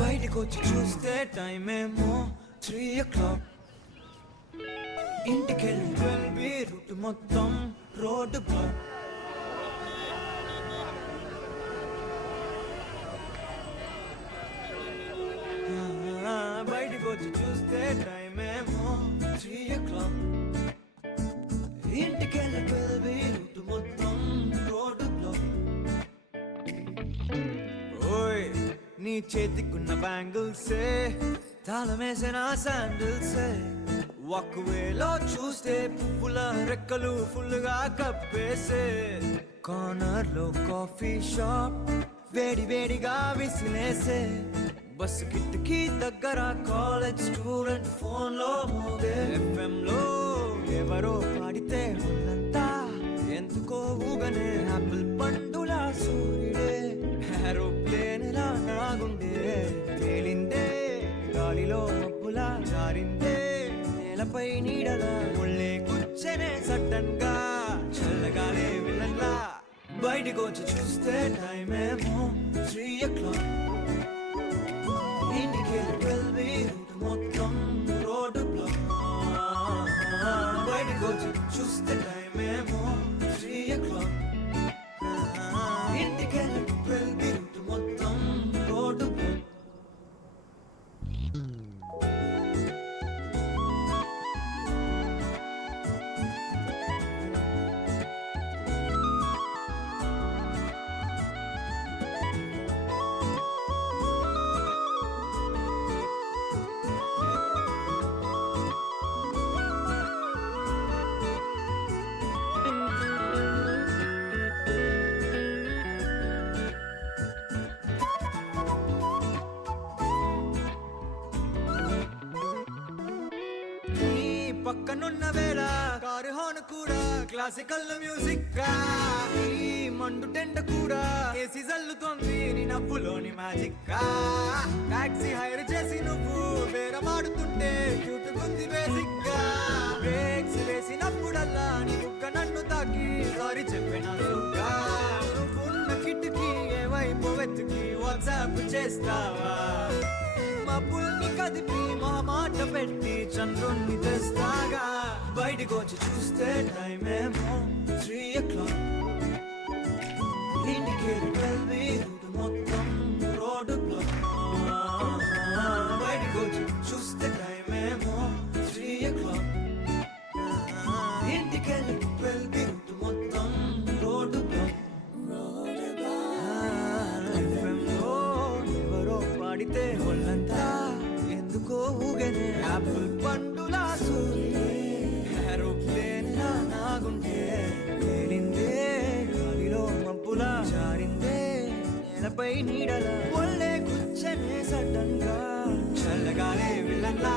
బయటకొచ్చి చూస్తే టైం ఏమో 3 o'clock. ఇంటికెళ్ళి 12 రూట్ మొత్తం రోడ్డు బ్లాక్. బయటకొచ్చి చూస్తే టైం ఏమో 3 o'clock. ఇంటికెళ్ళి 12 రూట్ మొత్తం రోడ్డు బ్లాక్. ఓయ్ నీ చేతికున్న బ్యాంగిల్సే తాళమేసే నా శాండిల్సే. ఒకవేలో చూస్తే పువ్వుల రెక్కలు ఫుల్గా కప్పేసే. కార్నర్ లో కాఫీ షాప్ వేడి వేడిగా విసిలేసే. బస్సు కిటికీ దగ్గర కాలేజ్ స్టూడెంట్ ఫోన్ లో మోగే. FM లో ఎవరో పాడితే ఉన్నంతా ఎందుకో ఊగనే. యాపిల్ పండులా సూర్యుడే ఏరోప్లేన్ లా నాగుండే. తేలిందే గాలిలో మబ్బులా జారిందే నేలపై నీడలా. ఒళ్ళే కూర్చనే సడన్ గా చల్లగాలే విలన్లా. బయటకొచ్చి చూస్తే టైం ఏమో 3 o'clock. ఇంటికెళ్ళి 12 రూట్ మొత్తం రోడ్డు బ్లాక్. బయటకొచ్చి చూస్తే టైం ఏమో 3 o'clock. ఇంటికెళ్ళి 12 రూట్ మొత్తం రోడ్డు బ్లాక్. పక్కనున్న వేళ కారు హార్న్ కూడా క్లాసికల్ మ్యూజిక్ గా. ఈ మండు టెండ కూడా ఏసీ జల్లుతోంది నీ నవ్వులోని మ్యాజిక్ గా. టాక్సీ హైర్ చేసి నువ్వు బేరమాడుతుంటే క్యూట్ గుంది బేసిక్ గా. బ్రేక్స్ వేసినప్పుడల్లా నీ బుక్క నన్ను తాకి సారీ చెప్పిన సుగ్గా. నువ్వున్న కిటికీ ఏ వైపు వెతికి వాట్సాప్ చేస్తావా. మబ్బుల్ని కదిపి మా మాట పెట్టి చంద్రుణ్ణి తెస్తాగా. బయటకొచ్చి చూస్తే టైం ఏమో 3 o'clock. ఇంటికెళ్ళి 12 రూట్ మొత్తం రోడ్డు బ్లాక్. బయటకొచ్చి చూస్తే టైం ఏమో 3 o'clock. ఇంటికెళ్ళి 12 రూట్ మొత్తం రోడ్డు బ్లాక్. FM లో ఎవరో పాడితే ఒళ్ళంతా ఎందుకో ఊగనే. యాపిల్ పండులా సూర్యుడే ఏరోప్లేన్ లా నాగుండే. తేలిందే గాలిలో మబ్బులా జారిందే నేలపై నీడలా. ఒళ్ళే కూర్చనే సడన్ గా చల్లగాలే విలన్లా.